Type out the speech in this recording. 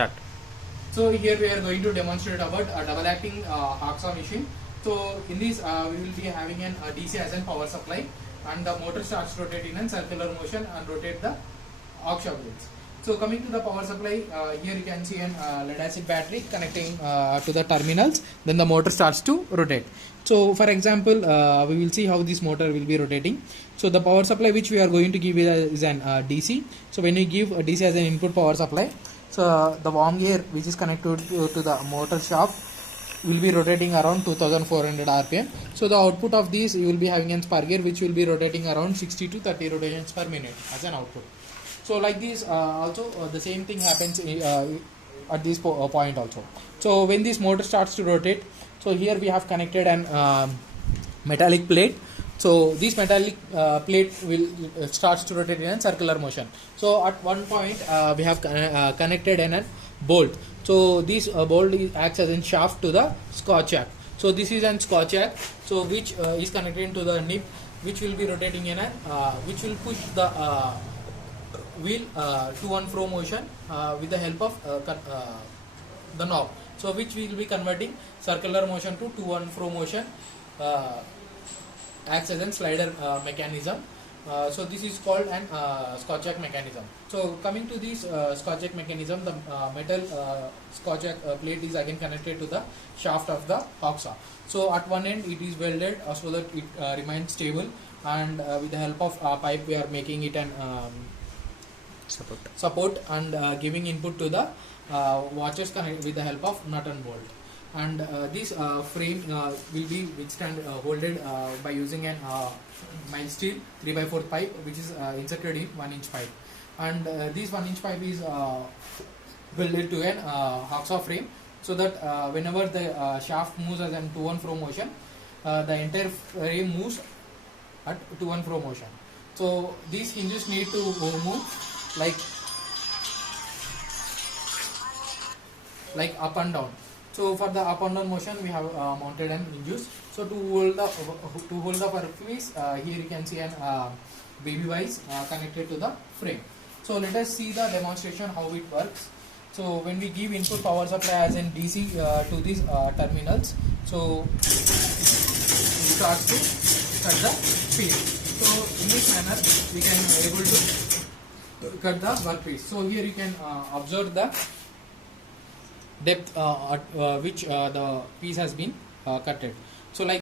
start. So here we are going to demonstrate about a double acting haww machine. So in this we will be having an DC as a power supply, and the motor starts rotating in circular motion and rotate the haww blades. So coming to the power supply, here you can see an lead acid battery connecting to the terminals. Then the motor starts to rotate. So for example, we will see how this motor will be rotating. So the power supply which we are going to give is an DC. So when you give a DC as an input power supply, so the warm gear which is connected to the motor shaft will be rotating around 2400 rpm. So the output of this, you will be having a spur gear which will be rotating around 60 to 30 rotations per minute as an output. So like this also the same thing happens at this point also. So when this motor starts to rotate, so here we have connected an metallic plate. So this metallic plate will starts to rotate in a circular motion. So at one point we have connected a bolt. So this bolt acts as a shaft to the scotch jack. So this is an scotch jack, so which is connected to the nip, which will be rotating in a which will push the wheel to and fro motion with the help of the knob. So which will be converting circular motion to and fro motion, acts as a slider mechanism. So this is called an scotch jack mechanism. So coming to this scotch jack mechanism, the metal scotch jack plate is again connected to the shaft of the haww. So at one end it is welded so that it remains stable, and with the help of pipe we are making it an support and giving input to the watches with the help of nut and bolt. And this frame will be holded by using an mild steel 3x4 pipe which is inserted in 1-inch pipe, and this 1-inch pipe is welded to an haww frame, so that whenever the shaft moves as an to and fro motion, the entire frame moves at to and fro motion. So these hinges need to move like up and down. So for the up and down motion we have mounted an hinges. So to hold the workpiece, here you can see an baby wires connected to the frame. So let us see the demonstration how it works. So when we give input power supply as in DC to these terminals, so it starts to cut the speed. So in this manner we can able to cut the workpiece. So here you can observe the depth at which the piece has been cutted. So like